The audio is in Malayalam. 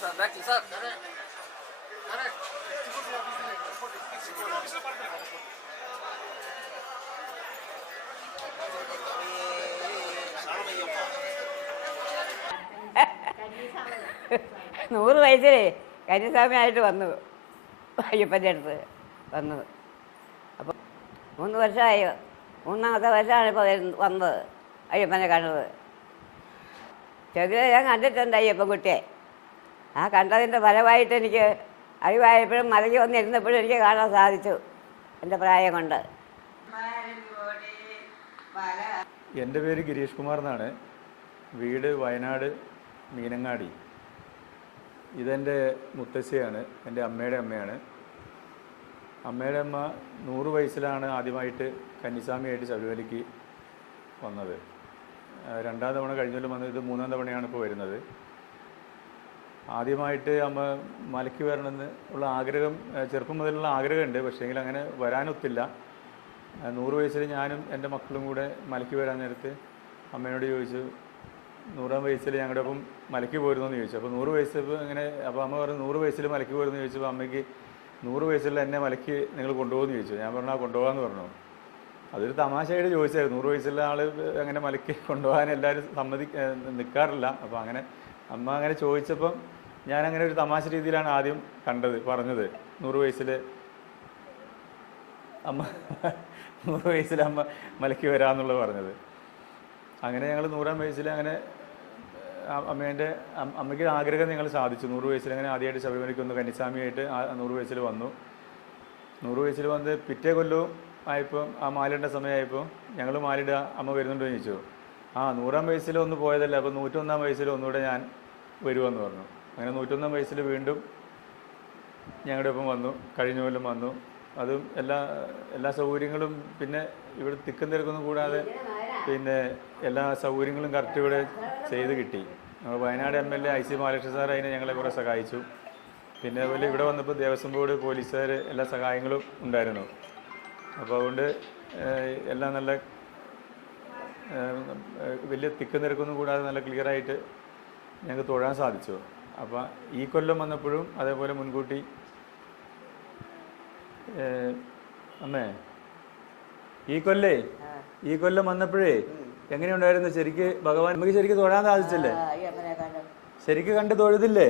sir. Back to sir. നൂറ് വയസ്സിലേ കന്യാസ്വാമിയായിട്ട് വന്നു, അയ്യപ്പൻ്റെ അടുത്ത് വന്നു. അപ്പം 3 വർഷമായി, 3ാമത്തെ വർഷമാണ് ഇപ്പോൾ വന്നത് അയ്യപ്പനെ കണ്ടത്. ചെറുതിലെ ഞാൻ കണ്ടിട്ടുണ്ട് അയ്യപ്പൻകുട്ടിയെ. ആ കണ്ടതിൻ്റെ ഫലമായിട്ട് എനിക്ക് അറിവായപ്പോഴും മലയ്ക്ക് വന്നിരുന്നപ്പോഴും എനിക്ക് കാണാൻ സാധിച്ചു, എൻ്റെ പ്രായം കൊണ്ട്. എൻ്റെ പേര് ഗിരീഷ് കുമാർ എന്നാണ്. വീട് വയനാട് മീനങ്ങാടി. ഇതെൻ്റെ മുത്തശ്ശിയാണ്, എൻ്റെ അമ്മയുടെ അമ്മയാണ്. അമ്മയുടെ അമ്മ 100 വയസ്സിലാണ് ആദ്യമായിട്ട് കന്നിസ്വാമിയായിട്ട് ശബരിമലയ്ക്ക് വന്നത്. 2ാം തവണ കഴിഞ്ഞാലും വന്നത്, ഇത് 3ാം തവണയാണ് ഇപ്പോൾ വരുന്നത്. ആദ്യമായിട്ട് അമ്മ മലയ്ക്ക് വരണമെന്ന് ഉള്ള ആഗ്രഹം ചെറുപ്പം മുതലുള്ള ആഗ്രഹമുണ്ട്, പക്ഷേങ്കിൽ അങ്ങനെ വരാനൊത്തില്ല. 100 വയസ്സിൽ ഞാനും എൻ്റെ മക്കളും കൂടെ മലയ്ക്ക് വരാൻ നേരത്ത് അമ്മയോട് ചോദിച്ചു, 100ാം വയസ്സിൽ ഞങ്ങളുടെ ഒപ്പം മലയ്ക്ക് പോരുന്നതെന്ന് ചോദിച്ചു. അപ്പോൾ 100 വയസ്സ് അങ്ങനെ, അപ്പോൾ അമ്മ പറഞ്ഞു 100 വയസ്സിൽ മലയ്ക്ക് പോരുന്നു ചോദിച്ചപ്പോൾ അമ്മയ്ക്ക് 100 വയസ്സിൽ എന്നെ മലയ്ക്ക് നിങ്ങൾ കൊണ്ടുപോകുമെന്ന് ചോദിച്ചു. ഞാൻ പറഞ്ഞു കൊണ്ടുപോകാമെന്ന് പറഞ്ഞു. അതൊരു തമാശയായിട്ട് ചോദിച്ചായിരുന്നു. 100 വയസ്സുള്ള ആൾ അങ്ങനെ മലയ്ക്ക് കൊണ്ടുപോകാൻ എല്ലാവരും നിൽക്കാറില്ല. അപ്പോൾ അങ്ങനെ അമ്മ അങ്ങനെ ചോദിച്ചപ്പം ഞാനങ്ങനെ ഒരു തമാശ രീതിയിലാണ് ആദ്യം പറഞ്ഞത്. 100 വയസ്സിൽ അമ്മ മലയ്ക്ക് വരാമെന്നുള്ളത് പറഞ്ഞത്. അങ്ങനെ ഞങ്ങൾ 100ാം വയസ്സിൽ അങ്ങനെ അമ്മയ്ക്ക് ആഗ്രഹം ഞങ്ങൾ സാധിച്ചു. 100 വയസ്സിൽ അങ്ങനെ ആദ്യമായിട്ട് ശബരിമലയ്ക്ക് വന്നു, കന്നിസ്വാമിയായിട്ട് 100 വയസ്സിൽ വന്നു. 100 വയസ്സിൽ വന്ന് പിറ്റേ കൊല്ലവും ആയപ്പോൾ ആ മാലിടേണ്ട സമയമായപ്പോൾ ഞങ്ങൾ മാലിടുക, അമ്മ വരുന്നുണ്ടോ എന്ന് ചോദിച്ചു. 100ാം വയസ്സിൽ ഒന്ന് പോയതല്ലേ, അപ്പോൾ 101ാം വയസ്സിൽ ഒന്നുകൂടെ ഞാൻ വരുമെന്ന് പറഞ്ഞു. അങ്ങനെ 101ാം വയസ്സിൽ വീണ്ടും ഞങ്ങളുടെ ഒപ്പം വന്നു. കഴിഞ്ഞ കൊല്ലം വന്നു. അതും എല്ലാ സൗകര്യങ്ങളും പിന്നെ ഇവിടെ തിക്കും തിരക്കൊന്നും കൂടാതെ പിന്നെ എല്ലാ സൗകര്യങ്ങളും കറക്റ്റ് ഇവിടെ ചെയ്ത് കിട്ടി. Wayanad MLA IC Balakrishnan sir അതിനെ ഞങ്ങളെ കുറേ സഹായിച്ചു. പിന്നെ അതുപോലെ ഇവിടെ വന്നപ്പോൾ ദേവസ്വം ബോർഡ്, പോലീസുകാർ എല്ലാ സഹായങ്ങളും ഉണ്ടായിരുന്നു. അപ്പോൾ അതുകൊണ്ട് എല്ലാം നല്ല വലിയ തിക്കും തിരക്കൊന്നും കൂടാതെ നല്ല ക്ലിയറായിട്ട് ഞങ്ങൾക്ക് തൊഴാൻ സാധിച്ചു. അപ്പോൾ ഈ കൊല്ലം വന്നപ്പോഴും അതേപോലെ മുൻകൂട്ടി അമ്മേ ഈ കൊല്ലം വന്നപ്പോഴേ എങ്ങനെയുണ്ടായിരുന്നു ശരിക്ക് ഭഗവാൻ? നമുക്ക് ശരിക്കും തൊഴാൻ സാധിച്ചില്ലേ? ശരിക്ക് കണ്ട് തൊഴുതില്ലേ?